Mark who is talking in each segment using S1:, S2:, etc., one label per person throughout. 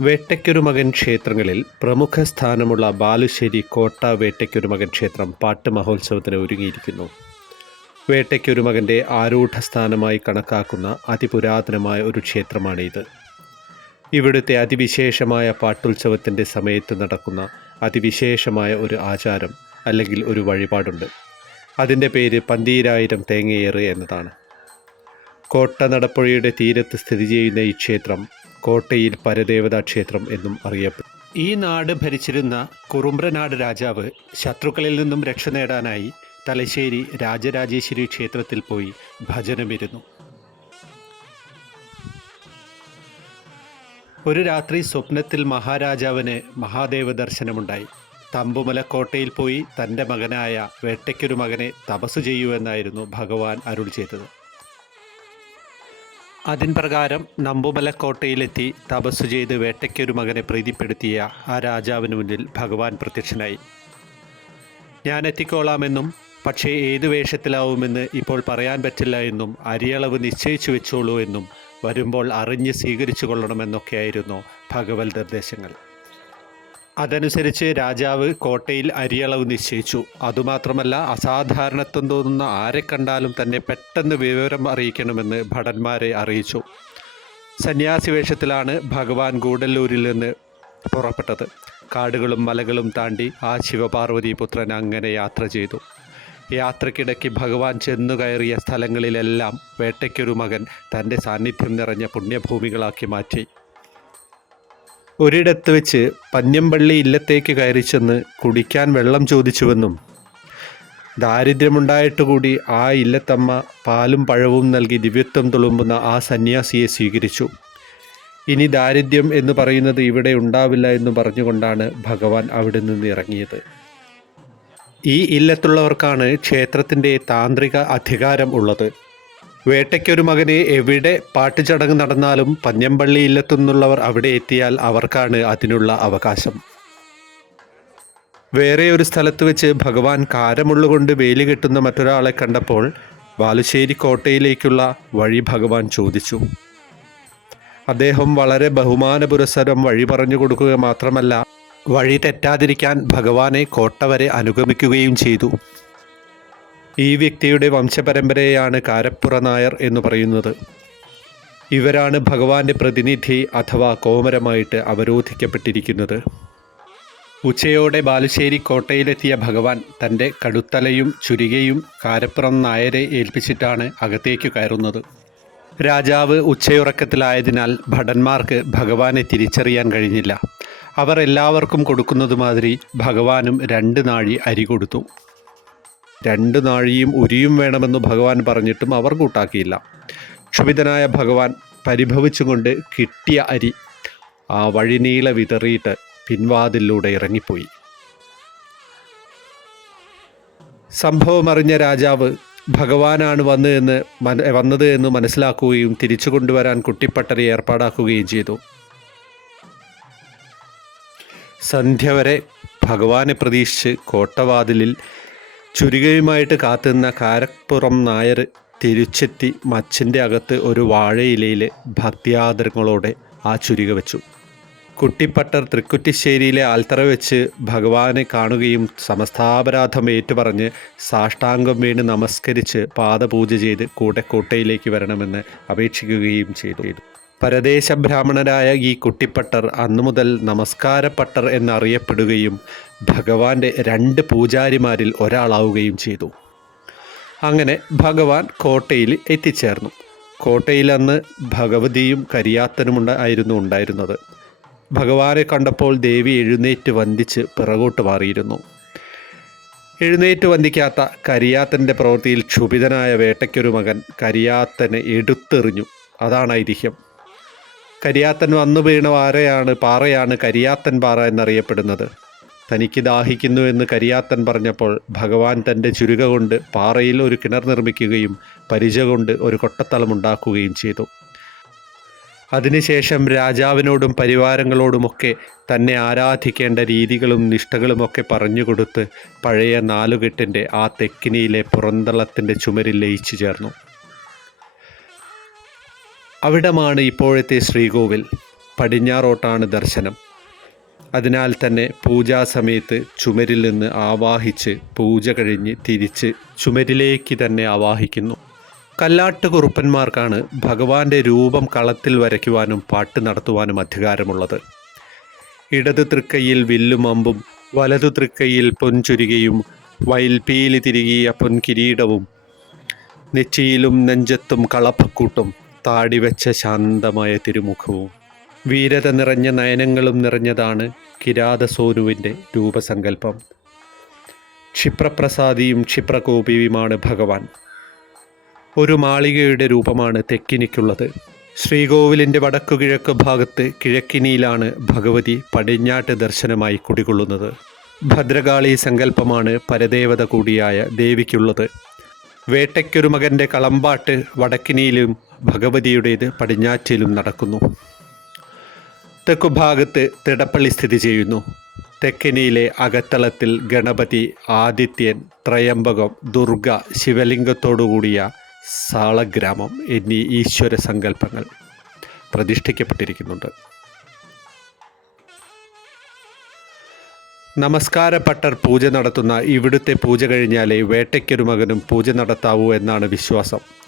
S1: വേട്ടയ്ക്കൊരുമകൻ ക്ഷേത്രങ്ങളിൽ പ്രമുഖ സ്ഥാനമുള്ള ബാലുശ്ശേരി കോട്ട വേട്ടയ്ക്കൊരുമകൻ ക്ഷേത്രം പാട്ട് മഹോത്സവത്തിന് ഒരുങ്ങിയിരിക്കുന്നു. വേട്ടയ്ക്കൊരുമകന്റെ ആരൂഢസ്ഥാനമായി കണക്കാക്കുന്ന അതിപുരാതനമായ ഒരു ക്ഷേത്രമാണിത്. ഇവിടുത്തെ അതിവിശേഷമായ പാട്ടുത്സവത്തിന്റെ സമയത്ത് നടക്കുന്ന അതിവിശേഷമായ ഒരു ആചാരം അല്ലെങ്കിൽ ഒരു വഴിപാടുണ്ട്. അതിന്റെ പേര് പന്തീരായിരം തേങ്ങയേറ് എന്നതാണ്. കോട്ട നടപ്പുഴയുടെ തീരത്ത് സ്ഥിതി ചെയ്യുന്ന ഈ ക്ഷേത്രം കോട്ടയിൽ പരദേവതാ ക്ഷേത്രം എന്നും അറിയപ്പെടും ഈ നാട് ഭരിച്ചിരുന്ന കുറുമ്പ്രനാട് രാജാവ് ശത്രുക്കളിൽ നിന്നും രക്ഷ നേടാനായി തലശ്ശേരി രാജരാജേശ്വരി ക്ഷേത്രത്തിൽ പോയി ഭജനമിരുന്നു. ഒരു രാത്രി സ്വപ്നത്തിൽ മഹാരാജാവിന് മഹാദേവ ദർശനമുണ്ടായി തമ്പുമല കോട്ടയിൽ പോയി തന്റെ മകനായ വേട്ടയ്ക്കൊരു മകനെ തപസ് ചെയ്യൂ എന്നായിരുന്നു ഭഗവാൻ അരുൾ ചെയ്തത്. അതിൻ പ്രകാരം നമ്പുമല കോട്ടയിലെത്തി തപസ്സു ചെയ്ത് വേട്ടയ്ക്കൊരു മകനെ പ്രീതിപ്പെടുത്തിയ ആ രാജാവിന് മുന്നിൽ ഭഗവാൻ പ്രത്യക്ഷനായി. ഞാൻ എത്തിക്കോളാമെന്നും പക്ഷേ ഏതു വേഷത്തിലാവുമെന്ന് ഇപ്പോൾ പറയാൻ പറ്റില്ല എന്നും അരിയളവ് നിശ്ചയിച്ചു വെച്ചോളൂ എന്നും വരുമ്പോൾ അറിഞ്ഞ് സ്വീകരിച്ചു കൊള്ളണമെന്നൊക്കെയായിരുന്നു ഭഗവത് നിർദ്ദേശങ്ങൾ. അതനുസരിച്ച് രാജാവ് കോട്ടയിൽ അരിയളവ് നിശ്ചയിച്ചു. അതുമാത്രമല്ല അസാധാരണത്വം തോന്നുന്ന ആരെ കണ്ടാലും തന്നെ പെട്ടെന്ന് വിവരം അറിയിക്കണമെന്ന് ഭടന്മാരെ അറിയിച്ചു. സന്യാസി വേഷത്തിലാണ് ഭഗവാൻ ഗൂഡല്ലൂരിൽ നിന്ന് പുറപ്പെട്ടത്. കാടുകളും മലകളും താണ്ടി ആ ശിവപാർവതി പുത്രൻ അങ്ങനെ യാത്ര ചെയ്തു. യാത്രക്കിടയ്ക്ക് ഭഗവാൻ ചെന്നു കയറിയ സ്ഥലങ്ങളിലെല്ലാം വേട്ടയ്ക്കൊരു മകൻ തന്റെ സാന്നിധ്യം നിറഞ്ഞ പുണ്യഭൂമികളാക്കി മാറ്റി. ഒരിടത്ത് വെച്ച് പഞ്ഞമ്പള്ളി ഇല്ലത്തേക്ക് കയറി ചെന്ന് കുടിക്കാൻ വെള്ളം ചോദിച്ചുവെന്നും ദാരിദ്ര്യമുണ്ടായിട്ടുകൂടി ആ ഇല്ലത്തമ്മ പാലും പഴവും നൽകി ദിവ്യത്വം തുളുമ്പുന്ന ആ സന്യാസിയെ സ്വീകരിച്ചു. ഇനി ദാരിദ്ര്യം എന്ന് പറയുന്നത് ഇവിടെ ഉണ്ടാവില്ല എന്ന് പറഞ്ഞുകൊണ്ടാണ് ഭഗവാൻ അവിടെ നിന്ന് ഇറങ്ങിയത്. ഈ ഇല്ലത്തുള്ളവർക്കാണ് ക്ഷേത്രത്തിന്റെ താന്ത്രിക അധികാരം ഉള്ളത്. വേട്ടയ്ക്കൊരു മകനെ എവിടെ പാട്ടുചടങ്ങ് നടന്നാലും പഞ്ഞമ്പള്ളി ഇല്ലത്തുനിന്നുള്ളവർ അവിടെ എത്തിയാൽ അവർക്കാണ് അതിനുള്ള അവകാശം. വേറെ ഒരു സ്ഥലത്ത് വെച്ച് ഭഗവാൻ കാരമുള്ളുകൊണ്ട് വേലി കെട്ടുന്ന മറ്റൊരാളെ കണ്ടപ്പോൾ ബാലുശ്ശേരി കോട്ടയിലേക്കുള്ള വഴി ഭഗവാൻ ചോദിച്ചു. അദ്ദേഹം വളരെ ബഹുമാന പുരസ്സരം വഴി പറഞ്ഞു കൊടുക്കുക മാത്രമല്ല വഴി തെറ്റാതിരിക്കാൻ ഭഗവാനെ കോട്ട വരെ അനുഗമിക്കുകയും ചെയ്തു. ഈ വ്യക്തിയുടെ വംശപരമ്പരയാണ് കാരപ്പുറ നായർ എന്ന് പറയുന്നത്. ഇവരാണ് ഭഗവാന്റെ പ്രതിനിധി അഥവാ കോമരമായിട്ട് അവരോധിക്കപ്പെട്ടിരിക്കുന്നത്. ഉച്ചയോടെ ബാലുശ്ശേരി കോട്ടയിലെത്തിയ ഭഗവാൻ തന്റെ കടുത്തലയും ചുരികയും കാരപ്പുറം നായരെ ഏൽപ്പിച്ചിട്ടാണ് അകത്തേക്ക് കയറുന്നത്. രാജാവ് ഉച്ചയുറക്കത്തിലായതിനാൽ ഭടന്മാർക്ക് ഭഗവാനെ തിരിച്ചറിയാൻ കഴിഞ്ഞില്ല. അവർ എല്ലാവർക്കും കൊടുക്കുന്നത് മാതിരി ഭഗവാനും രണ്ട് നാഴി അരി കൊടുത്തു. രണ്ട് നാഴിയും ഉരിയും വേണമെന്ന് ഭഗവാൻ പറഞ്ഞിട്ടും അവർ കൂട്ടാക്കിയില്ല. ക്ഷുഭിതനായ ഭഗവാൻ പരിഭവിച്ചുകൊണ്ട് കിട്ടിയ അരി ആ വഴിനീള വിതറിയിട്ട് പിൻവാതിലൂടെ ഇറങ്ങിപ്പോയി. സംഭവമറിഞ്ഞ രാജാവ് ഭഗവാനാണ് വന്നതെന്ന് മന വന്നത് എന്ന് മനസ്സിലാക്കുകയും തിരിച്ചു കൊണ്ടുവരാൻ കുട്ടിപ്പട്ടരെ ഏർപ്പാടാക്കുകയും ചെയ്തു. സന്ധ്യ വരെ ഭഗവാനെ പ്രതീക്ഷിച്ച് കോട്ടവാതിലിൽ ചുരികയുമായിട്ട് കാത്തുന്ന കാരപ്പുറം നായർ തിരിച്ചെത്തി മച്ചിന്റെ അകത്ത് ഒരു വാഴയിലയിൽ ഭക്തിയാദരങ്ങളോടെ ആ ചുരിക വെച്ചു. കുട്ടിപ്പട്ടർ തൃക്കുറ്റിശ്ശേരിയിലെ ആൽത്തറ വെച്ച് ഭഗവാനെ കാണുകയും സമസ്താപരാധം ഏറ്റുപറഞ്ഞ് സാഷ്ടാംഗം വീണ് നമസ്കരിച്ച് പാദപൂജ ചെയ്ത് കൂടെ വരണമെന്ന് അപേക്ഷിക്കുകയും ചെയ്തു. പരദേശ ബ്രാഹ്മണരായ ഈ കുട്ടിപ്പട്ടർ അന്നു മുതൽ നമസ്കാരപ്പട്ടർ എന്നറിയപ്പെടുകയും ഭഗവാന്റെ രണ്ട് പൂജാരിമാരിൽ ഒരാളാവുകയും ചെയ്തു. അങ്ങനെ ഭഗവാൻ കോട്ടയിൽ എത്തിച്ചേർന്നു. കോട്ടയിൽ അന്ന് ഭഗവതിയും കരിയാത്തനുമുണ്ടായിരുന്നു ഉണ്ടായിരുന്നത്. ഭഗവാനെ കണ്ടപ്പോൾ ദേവി എഴുന്നേറ്റ് വന്ദിച്ച് പിറകോട്ട് മാറിയിരുന്നു. എഴുന്നേറ്റ് വന്ദിക്കാത്ത കരിയാത്തന്റെ പ്രവൃത്തിയിൽ ക്ഷുഭിതനായ വേട്ടയ്ക്കൊരു മകൻ കരിയാത്തനെ എടുത്തെറിഞ്ഞു. അതാണ് ഐതിഹ്യം. കരിയാത്തൻ വന്നു വീണ ആരെയാണ് പാറയാണ് കരിയാത്തൻ പാറ എന്നറിയപ്പെടുന്നത്. തനിക്ക് ദാഹിക്കുന്നു എന്ന് കരിയാത്തൻ പറഞ്ഞപ്പോൾ ഭഗവാൻ തന്റെ ചുരുക കൊണ്ട് പാറയിൽ ഒരു കിണർ നിർമ്മിക്കുകയും പരിച കൊണ്ട് ഒരു കൊട്ടത്തളം ഉണ്ടാക്കുകയും ചെയ്തു. അതിനുശേഷം രാജാവിനോടും പരിവാരങ്ങളോടുമൊക്കെ തന്നെ ആരാധിക്കേണ്ട രീതികളും നിഷ്ഠകളുമൊക്കെ പറഞ്ഞുകൊടുത്ത് പഴയ നാലുകെട്ടിന്റെ ആ തെക്കിനിയിലെ പുറന്തളത്തിന്റെ ചുമരിൽ ലയിച്ചു ചേർന്നു. അവിടമാണ് ഇപ്പോഴത്തെ ശ്രീകോവിൽ. പടിഞ്ഞാറോട്ടാണ് ദർശനം. അതിനാൽ തന്നെ പൂജാസമയത്ത് ചുമരിൽ നിന്ന് ആവാഹിച്ച് പൂജ കഴിഞ്ഞ് തിരിച്ച് ചുമരിലേക്ക് തന്നെ ആവാഹിക്കുന്നു. കല്ലാട്ട് കുറുപ്പന്മാർക്കാണ് ഭഗവാന്റെ രൂപം കളത്തിൽ വരയ്ക്കുവാനും പാട്ട് നടത്തുവാനും അധികാരമുള്ളത്. ഇടത് തൃക്കൈയിൽ വില്ലും അമ്പും വലതു തൃക്കൈയിൽ പൊൻചുരികയും വയൽപീലി തിരികിയ പൊൻകിരീടവും നെറ്റിയിലും നെഞ്ചത്തും കളപ്പക്കൂട്ടും താടിവെച്ച ശാന്തമായ തിരുമുഖവും വീരത നിറഞ്ഞ നയനങ്ങളും നിറഞ്ഞതാണ് കിരാതസോനുവിന്റെ രൂപസങ്കല്പം. ക്ഷിപ്രപ്രസാദിയും ക്ഷിപ്രകോപിയുമാണ് ഭഗവാൻ. ഒരു മാളികയുടെ രൂപമാണ് തെക്കിനിക്കുള്ളത്. ശ്രീകോവിലിന്റെ വടക്കുകിഴക്ക് ഭാഗത്ത് കിഴക്കിനിയിലാണ് ഭഗവതി പടിഞ്ഞാട്ട് ദർശനമായി കുടികൊള്ളുന്നത്. ഭദ്രകാളി സങ്കല്പമാണ് പരദേവത കൂടിയായ ദേവിക്കുള്ളത്. വേട്ടയ്ക്കൊരു മകന്റെ കളമ്പാട്ട് വടക്കിനിയിലും ഭഗവതിയുടേത് പടിഞ്ഞാറ്റിലും നടക്കുന്നു. തെക്കുഭാഗത്ത് തിടപ്പള്ളി സ്ഥിതി ചെയ്യുന്നു. തെക്കിനിയിലെ അകത്തളത്തിൽ ഗണപതി ആദിത്യൻ ത്രയംബകം ദുർഗ ശിവലിംഗത്തോടുകൂടിയ സാളഗ്രാമം എന്നീ ഈശ്വര സങ്കല്പങ്ങൾ പ്രതിഷ്ഠിക്കപ്പെട്ടിരിക്കുന്നുണ്ട്. നമസ്കാരപ്പട്ടർ പൂജ നടത്തുന്ന ഇവിടുത്തെ പൂജ കഴിഞ്ഞാലേ വേട്ടയ്ക്കൊരു മകനും പൂജ നടത്താവൂ എന്നാണ് വിശ്വാസം.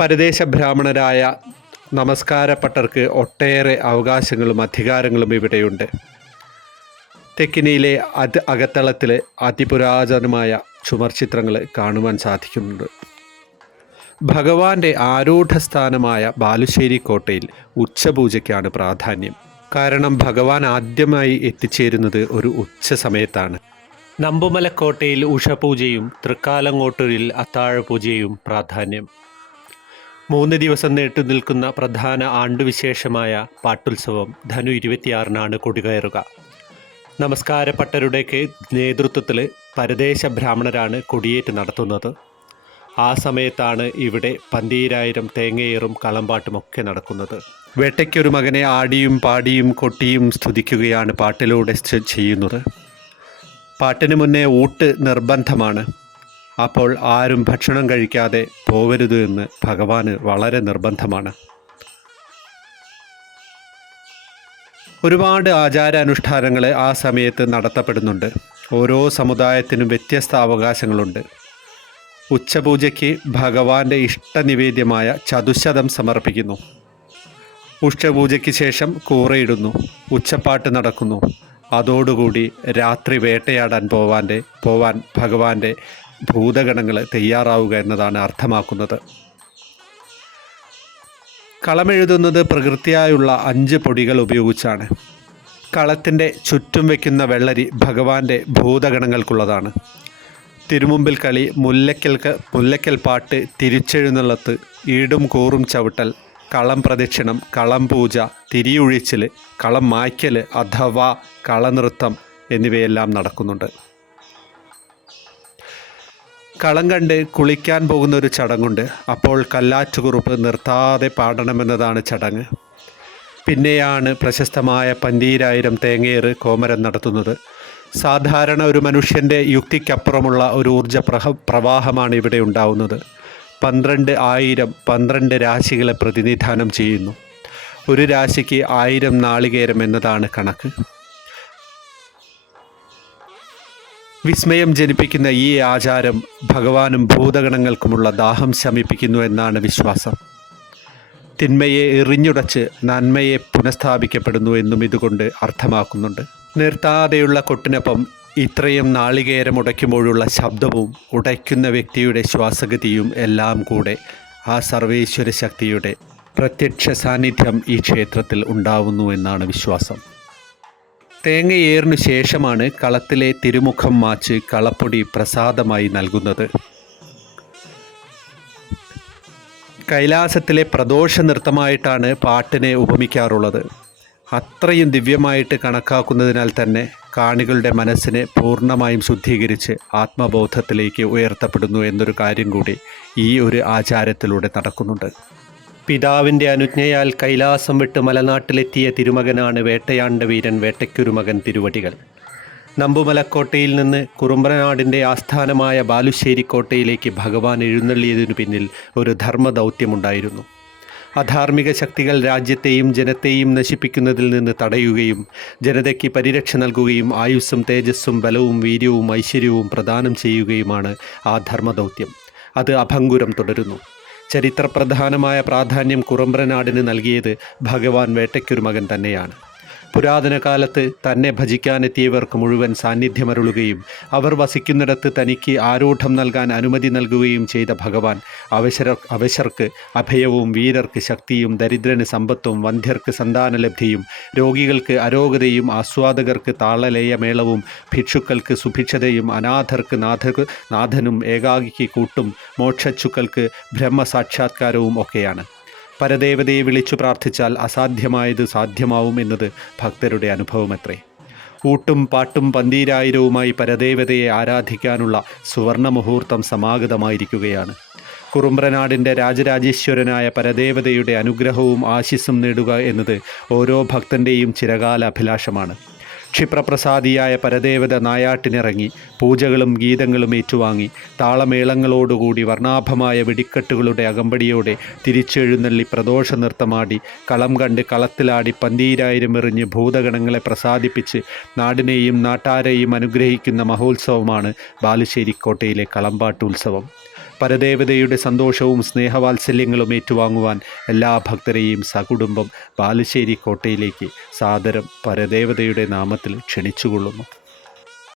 S1: പരദേശ ബ്രാഹ്മണരായ നമസ്കാരപ്പെട്ടർക്ക് ഒട്ടേറെ അവകാശങ്ങളും അധികാരങ്ങളും ഇവിടെയുണ്ട്. തെക്കിനിയിലെ അത് അകത്തളത്തിലെ അതിപുരാതനമായ ചുമർ ചിത്രങ്ങൾ കാണുവാൻ സാധിക്കുന്നുണ്ട്. ഭഗവാന്റെ ആരൂഢസ്ഥാനമായ ബാലുശ്ശേരി കോട്ടയിൽ ഉച്ചപൂജയ്ക്കാണ് പ്രാധാന്യം. കാരണം ഭഗവാൻ ആദ്യമായി എത്തിച്ചേരുന്നത് ഒരു ഉച്ച സമയത്താണ്. നമ്പുമലക്കോട്ടയിൽ ഉഷപൂജയും തൃക്കാലങ്ങോട്ടൂരിൽ അത്താഴപൂജയും പ്രാധാന്യം. മൂന്ന് ദിവസം നീട്ടു നിൽക്കുന്ന പ്രധാന ആണ്ടുവിശേഷമായ പാട്ടുത്സവം ധനു ഇരുപത്തിയാറിനാണ് കൊടികയറുക. നമസ്കാരപ്പട്ടരുടെയൊക്കെ നേതൃത്വത്തിൽ പരദേശ ബ്രാഹ്മണരാണ് കൊടിയേറ്റ് നടത്തുന്നത്. ആ സമയത്താണ് ഇവിടെ പന്തീരായിരം തേങ്ങയേറും കളമ്പാട്ടുമൊക്കെ നടക്കുന്നത്. വേട്ടയ്ക്കൊരു മകനെ ആടിയും പാടിയും കൊട്ടിയും സ്തുതിക്കുകയാണ് പാട്ടിലൂടെ ചെയ്യുന്നത്. പാട്ടിന് മുന്നേ ഊട്ട് നിർബന്ധമാണ്. അപ്പോൾ ആരും ഭക്ഷണം കഴിക്കാതെ പോവരുത് എന്ന് ഭഗവാന് വളരെ നിർബന്ധമാണ്. ഒരുപാട് ആചാരാനുഷ്ഠാനങ്ങൾ ആ സമയത്ത് നടത്തപ്പെടുന്നുണ്ട്. ഓരോ സമുദായത്തിനും വ്യത്യസ്ത അവകാശങ്ങളുണ്ട്. ഉച്ചപൂജയ്ക്ക് ഭഗവാന്റെ ഇഷ്ടനിവേദ്യമായ ചതുശതം സമർപ്പിക്കുന്നു. ഉച്ചപൂജയ്ക്ക് ശേഷം കൂറയിടുന്നു. ഉച്ചപ്പാട്ട് നടക്കുന്നു. അതോടുകൂടി രാത്രി വേട്ടയാടാൻ പോവാന്റെ പോവാൻ ഭഗവാന്റെ ഭൂതഗണങ്ങൾ തയ്യാറാവുക എന്നതാണ് അർത്ഥമാക്കുന്നത്. കളമെഴുതുന്നത് പ്രകൃതിയായുള്ള അഞ്ച് പൊടികൾ ഉപയോഗിച്ചാണ്. കളത്തിന്റെ ചുറ്റും വയ്ക്കുന്ന വെള്ളരി ഭഗവാന്റെ ഭൂതഗണങ്ങൾക്കുള്ളതാണ്. തിരുമുമ്പിൽ കളി മുല്ലക്കൽ മുല്ലക്കൽ പാട്ട് തിരിച്ചെഴുന്നള്ളത്ത് ഈടും കൂറും ചവിട്ടൽ കളം പ്രദക്ഷിണം കളം പൂജ തിരിയൊഴിച്ചിൽ കളം മായ്ക്കൽ അഥവാ കളനൃത്തം എന്നിവയെല്ലാം നടക്കുന്നുണ്ട്. കളം കണ്ട് കുളിക്കാൻ പോകുന്ന ഒരു ചടങ്ങുണ്ട്. അപ്പോൾ കല്ലാറ്റുകുറുപ്പ് നിർത്താതെ പാടണമെന്നതാണ് ചടങ്ങ്. പിന്നെയാണ് പ്രശസ്തമായ പന്തീരായിരം തേങ്ങയേറ് കോമരം നടത്തുന്നത്. സാധാരണ ഒരു മനുഷ്യന്റെ യുക്തിക്കപ്പുറമുള്ള ഒരു ഊർജ പ്രവാഹമാണ് ഇവിടെ ഉണ്ടാവുന്നത്. പന്ത്രണ്ട് ആയിരം പന്ത്രണ്ട് രാശികളെ പ്രതിനിധാനം ചെയ്യുന്നു. ഒരു രാശിക്ക് ആയിരം നാളികേരം എന്നതാണ് കണക്ക്. വിസ്മയം ജനിപ്പിക്കുന്ന ഈ ആചാരം ഭഗവാനും ഭൂതഗണങ്ങൾക്കുമുള്ള ദാഹം ശമിപ്പിക്കുന്നു എന്നാണ് വിശ്വാസം. തിന്മയെ എറിഞ്ഞുടച്ച് നന്മയെ പുനഃസ്ഥാപിക്കപ്പെടുന്നു എന്നും ഇതുകൊണ്ട് അർത്ഥമാക്കുന്നുണ്ട്. നിർത്താതെയുള്ള കൊട്ടിനൊപ്പം ഇത്രയും നാളികേരം ഉടയ്ക്കുമ്പോഴുള്ള ശബ്ദവും ഉടയ്ക്കുന്ന വ്യക്തിയുടെ ശ്വാസഗതിയും എല്ലാം കൂടെ ആ സർവേശ്വര ശക്തിയുടെ പ്രത്യക്ഷ സാന്നിധ്യം ഈ ക്ഷേത്രത്തിൽ ഉണ്ടാവുന്നു എന്നാണ് വിശ്വാസം. തേങ്ങയേറിനു ശേഷമാണ് കളത്തിലെ തിരുമുഖം മാച്ച് കളപ്പൊടി പ്രസാദമായി നൽകുന്നത്. കൈലാസത്തിലെ പ്രദോഷ നൃത്തമായിട്ടാണ് പാട്ടിനെ ഉപമിക്കാറുള്ളത്. അത്രയും ദിവ്യമായിട്ട് കണക്കാക്കുന്നതിനാൽ തന്നെ കാണികളുടെ മനസ്സിനെ പൂർണമായും ശുദ്ധീകരിച്ച് ആത്മബോധത്തിലേക്ക് ഉയർത്തപ്പെടുന്നു എന്നൊരു കാര്യം കൂടി ഈ ഒരു ആചാരത്തിലൂടെ നടക്കുന്നുണ്ട്. പിതാവിന്റെ അനുജ്ഞയാൽ കൈലാസം വിട്ട് മലനാട്ടിലെത്തിയ തിരുമകനാണ് വേട്ടയാണ്ട വീരൻ വേട്ടയ്ക്കുരുമകൻ തിരുവടികൾ. നമ്പുമലക്കോട്ടയിൽ നിന്ന് കുറുമ്പനാടിന്റെ ആസ്ഥാനമായ ബാലുശ്ശേരി കോട്ടയിലേക്ക് ഭഗവാൻ എഴുന്നള്ളിയതിനു പിന്നിൽ ഒരു ധർമ്മദൗത്യമുണ്ടായിരുന്നു. അധാർമിക ശക്തികൾ രാജ്യത്തെയും ജനത്തെയും നശിപ്പിക്കുന്നതിൽ നിന്ന് തടയുകയും ജനതയ്ക്ക് പരിരക്ഷ നൽകുകയും ആയുസ്സും തേജസ്സും ബലവും വീര്യവും ഐശ്വര്യവും പ്രദാനം ചെയ്യുകയുമാണ് ആ ധർമ്മദൗത്യം. അത് അഭംഗുരം തുടരുന്നു. ചരിത്രപ്രധാനമായ പ്രാധാന്യം കുറമ്പ്രനാടിന് നൽകിയത് ഭഗവാൻ വേട്ടയ്ക്കൊരു മകൻ തന്നെയാണ്. പുരാതന കാലത്ത് തന്നെ ഭജിക്കാനെത്തിയവർക്ക് മുഴുവൻ സാന്നിധ്യമരുളുകയും അവർ വസിക്കുന്നിടത്ത് തനിക്ക് ആരൂഢം നൽകാൻ അനുമതി നൽകുകയും ചെയ്ത ഭഗവാൻ അവശര അവശർക്ക് അഭയവും വീരർക്ക് ശക്തിയും ദരിദ്രന് സമ്പത്തും വന്ധ്യർക്ക് സന്താനലബ്ധിയും രോഗികൾക്ക് അരോഗതയും ആസ്വാദകർക്ക് താളലയമേളവും ഭിക്ഷുക്കൾക്ക് സുഭിക്ഷതയും അനാഥർക്ക് നാഥ നാഥനും ഏകാഗിക്ക് കൂട്ടും മോക്ഷച്ചുക്കൾക്ക് ബ്രഹ്മസാക്ഷാത്കാരവും ഒക്കെയാണ്. പരദേവതയെ വിളിച്ചു പ്രാർത്ഥിച്ചാൽ അസാധ്യമായത് സാധ്യമാവും എന്നത് ഭക്തരുടെ അനുഭവമത്രേ. ഊട്ടും പാട്ടും പന്തീരായിരവുമായി പരദേവതയെ ആരാധിക്കാനുള്ള സുവർണ മുഹൂർത്തം സമാഗതമായിരിക്കുകയാണ്. കുറുമ്പ്രനാടിന്റെ രാജരാജേശ്വരനായ പരദേവതയുടെ അനുഗ്രഹവും ആശിസ്സും നേടുക എന്നത് ഓരോ ഭക്തന്റെയും ചിരകാല അഭിലാഷമാണ് ക്ഷിപ്രപ്രസാദിയായ പരദേവത നായാട്ടിനിറങ്ങി പൂജകളും ഗീതങ്ങളും ഏറ്റുവാങ്ങി താളമേളങ്ങളോടുകൂടി വർണാഭമായ വെടിക്കെട്ടുകളുടെ അകമ്പടിയോടെ തിരിച്ചെഴുന്നള്ളി പ്രദോഷ നൃത്തമാടി കളം കണ്ട് കളത്തിലാടി പന്തീരായിരം എറിഞ്ഞ് ഭൂതഗണങ്ങളെ പ്രസാദിപ്പിച്ച് നാടിനെയും നാട്ടാരെയും അനുഗ്രഹിക്കുന്ന മഹോത്സവമാണ് ബാലുശ്ശേരിക്കോട്ടയിലെ കളമ്പാട്ട് ഉത്സവം. പരദേവതയുടെ സന്തോഷവും സ്നേഹവാത്സല്യങ്ങളും ഏറ്റുവാങ്ങുവാൻ എല്ലാ ഭക്തരെയും സകുടുംബം ബാലുശ്ശേരി കോട്ടയിലേക്ക് സാദരം പരദേവതയുടെ നാമത്തിൽ ക്ഷണിച്ചുകൊള്ളുന്നു.